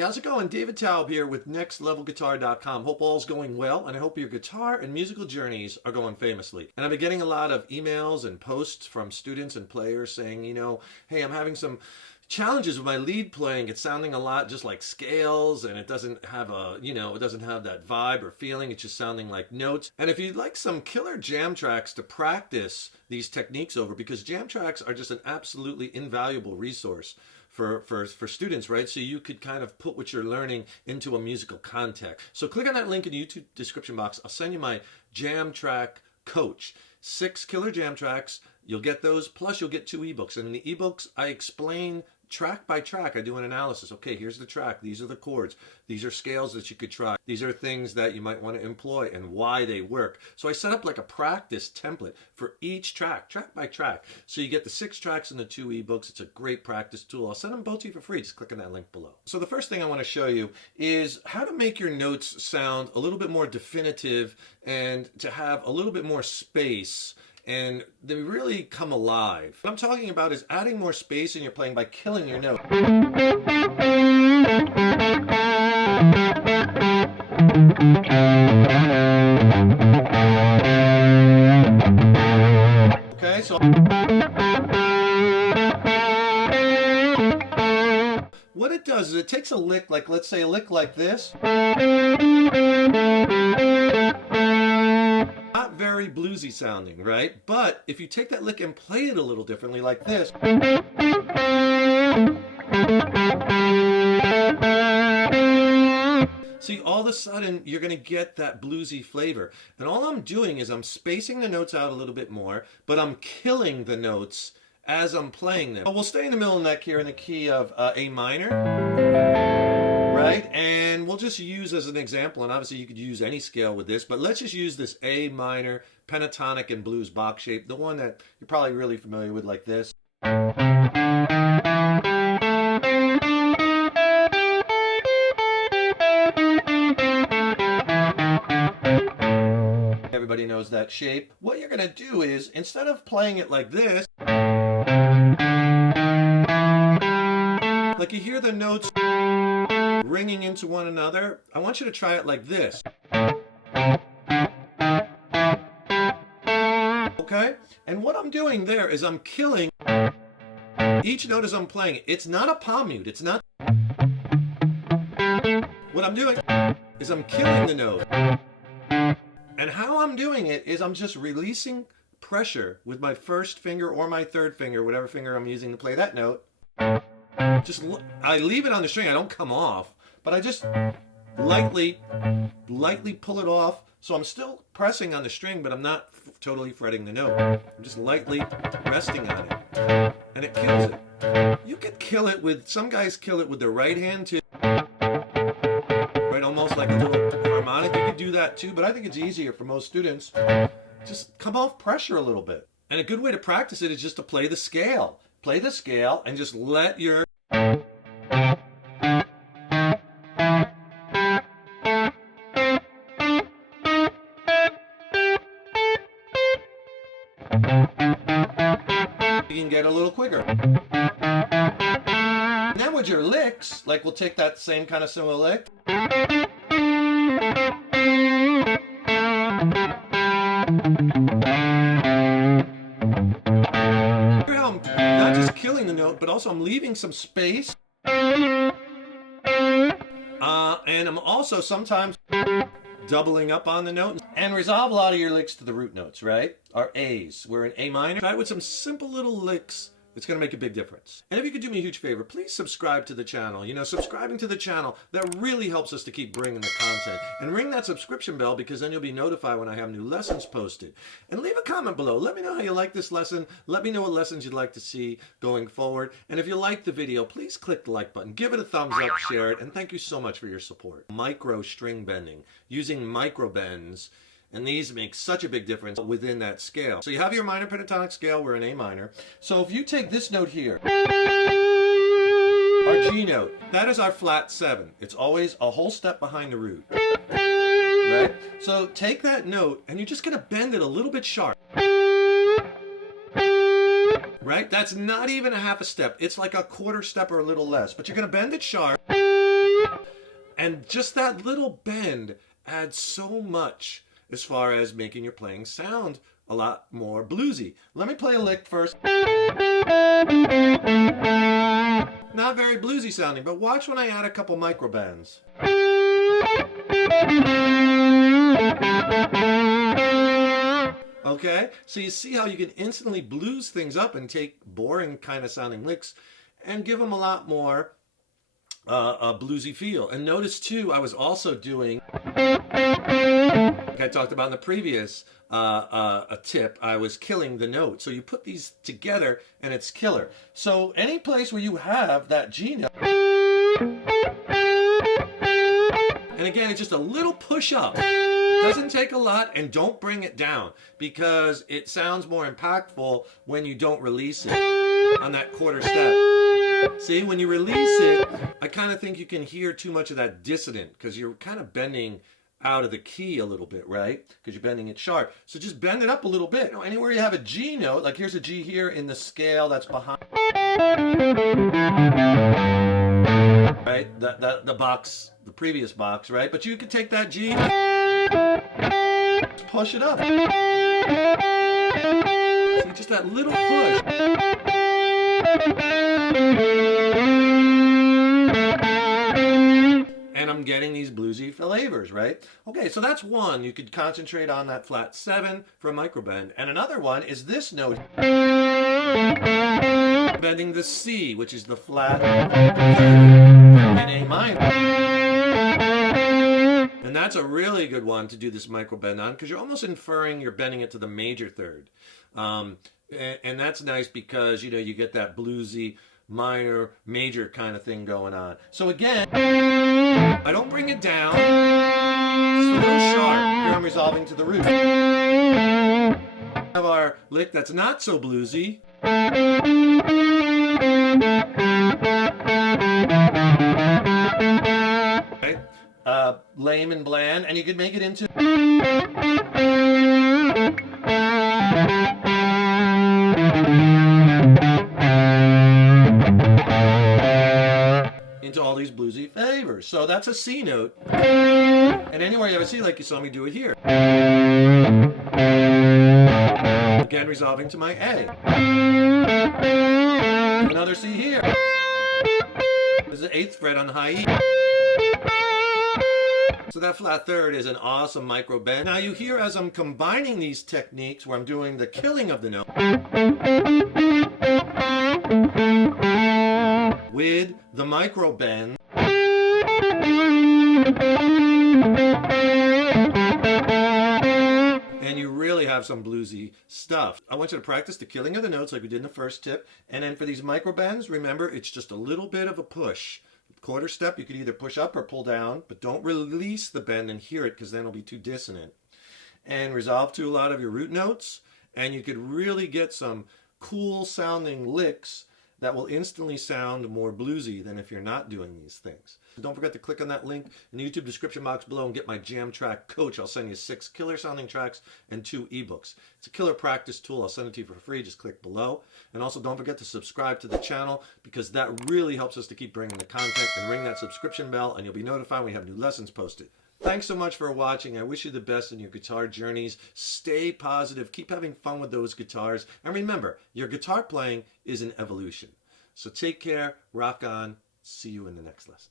How's it going? David Taub here with nextlevelguitar.com. Hope all's going well, and I hope your guitar and musical journeys are going famously. And I've been getting a lot of emails and posts from students and players saying, hey, I'm having some challenges with my lead playing. It's sounding a lot just like scales, and it doesn't have it doesn't have that vibe or feeling. It's just sounding like notes. And if you'd like some killer jam tracks to practice these techniques over, because jam tracks are just an absolutely invaluable resource for students, right? So you could kind of put what you're learning into a musical context. So click on that link in the YouTube description box. I'll send you my jam track coach. 6 killer jam tracks. You'll get those, plus you'll get 2 ebooks. And in the ebooks, I explain track by track. I do an analysis. Okay, here's the track. These are the chords. These are scales that you could try. These are things that you might want to employ and why they work. So I set up like a practice template for each track by track. So you get the 6 tracks and the 2 ebooks. It's a great practice tool. I'll send them both to you for free. Just click on that link below. So the first thing I want to show you is how to make your notes sound a little bit more definitive and to have a little bit more space, and they really come alive. What I'm talking about is adding more space in your playing by killing your note. Okay, so what it does is it takes a lick, like let's say a lick like this. Not very bluesy sounding, right? But if you take that lick and play it a little differently like this, see, all of a sudden you're going to get that bluesy flavor. And all I'm doing is I'm spacing the notes out a little bit more, but I'm killing the notes as I'm playing them. We'll stay in the middle neck here in the key of A minor, right? And we'll just use as an example, and obviously you could use any scale with this, but let's just use this A minor pentatonic and blues Bach shape, the one that you're probably really familiar with, like this. Everybody knows that shape. What you're going to do is, instead of playing it like this, like you hear the notes ringing into one another, I want you to try it like this. Okay? And what I'm doing there is I'm killing each note as I'm playing it. It's not a palm mute. It's not. What I'm doing is I'm killing the note. And how I'm doing it is I'm just releasing pressure with my first finger or my third finger, whatever finger I'm using to play that note. I leave it on the string. I don't come off, but I just lightly pull it off. So I'm still pressing on the string, but I'm not totally fretting the note. I'm just lightly resting on it, and it kills it. You could kill it with, some guys kill it with their right hand too, right? Almost like a little harmonic. You could do that too, but I think it's easier for most students. Just come off pressure a little bit. And a good way to practice it is just to play the scale. Play the scale and just let your you can get a little quicker. Now with your licks, like we'll take that same kind of similar lick. I'm not just killing the note, but also I'm leaving some space. And I'm also sometimes doubling up on the note, and resolve a lot of your licks to the root notes, right? Our A's. We're in A minor. Try with some simple little licks It's going to make a big difference. And if you could do me a huge favor, please subscribe to the channel. You know, subscribing to the channel, that really helps us to keep bringing the content. And ring that subscription bell, because then you'll be notified when I have new lessons posted. And leave a comment below. Let me know how you like this lesson. Let me know what lessons you'd like to see going forward. And if you like the video, please click the like button. Give it a thumbs up, share it, and thank you so much for your support. Micro string bending, using micro bends. And these make such a big difference within that scale. So you have your minor pentatonic scale, we're in A minor. So if you take this note here, our G note, that is our flat 7. It's always a whole step behind the root. Right? So take that note and you're just gonna bend it a little bit sharp. Right? That's not even a half a step. It's like a quarter step or a little less. But you're gonna bend it sharp. And just that little bend adds so much as far as making your playing sound a lot more bluesy. Let me play a lick first. Not very bluesy sounding, but watch when I add a couple micro bends. Okay, so you see how you can instantly blues things up and take boring kind of sounding licks and give them a lot more a bluesy feel. And notice too, I was also doing, like I talked about in the previous a tip, I was killing the note. So you put these together and it's killer. So any place where you have that G note, and again, it's just a little push up. Doesn't take a lot, and don't bring it down, because it sounds more impactful when you don't release it on that quarter step. See, when you release it, I kind of think you can hear too much of that dissonant, because you're kind of bending out of the key a little bit, right? Because you're bending it sharp. So just bend it up a little bit. You know, anywhere you have a G note, like here's a G here in the scale that's behind, right? The box, the previous box, right? But you could take that G, push it up. See, just that little push. And I'm getting these bluesy flavors, right? Okay, so that's one. You could concentrate on that flat 7 for a microbend. And another one is this note, bending the C, which is the flat 3rd in A minor. And that's a really good one to do this microbend on, because you're almost inferring you're bending it to the major 3rd. And that's nice because, you know, you get that bluesy minor major kind of thing going on. So again, I don't bring it down, it's a little sharp. Here I'm resolving to the root. Have our lick that's not so bluesy. Okay. Lame and bland, and you could make it into all these bluesy flavors. So that's a C note. And anywhere you have a C, like you saw me do it here. Again, resolving to my A. Another C here. This is the 8th fret on the high E. So that flat 3rd is an awesome micro bend. Now you hear as I'm combining these techniques where I'm doing the killing of the note with the micro bend, and you really have some bluesy stuff. I want you to practice the killing of the notes like we did in the first tip. And then for these micro bends, remember, it's just a little bit of a push. Quarter step, you could either push up or pull down, but don't release the bend and hear it, because then it'll be too dissonant. And resolve to a lot of your root notes, and you could really get some cool sounding licks that will instantly sound more bluesy than if you're not doing these things. Don't forget to click on that link in the YouTube description box below and get my Jam Track Coach. I'll send you 6 killer sounding tracks and 2 ebooks. It's a killer practice tool. I'll send it to you for free. Just click below. And also don't forget to subscribe to the channel, because that really helps us to keep bringing the content, and ring that subscription bell and you'll be notified when we have new lessons posted. Thanks so much for watching. I wish you the best in your guitar journeys. Stay positive. Keep having fun with those guitars. And remember, your guitar playing is an evolution. So take care, rock on. See you in the next lesson.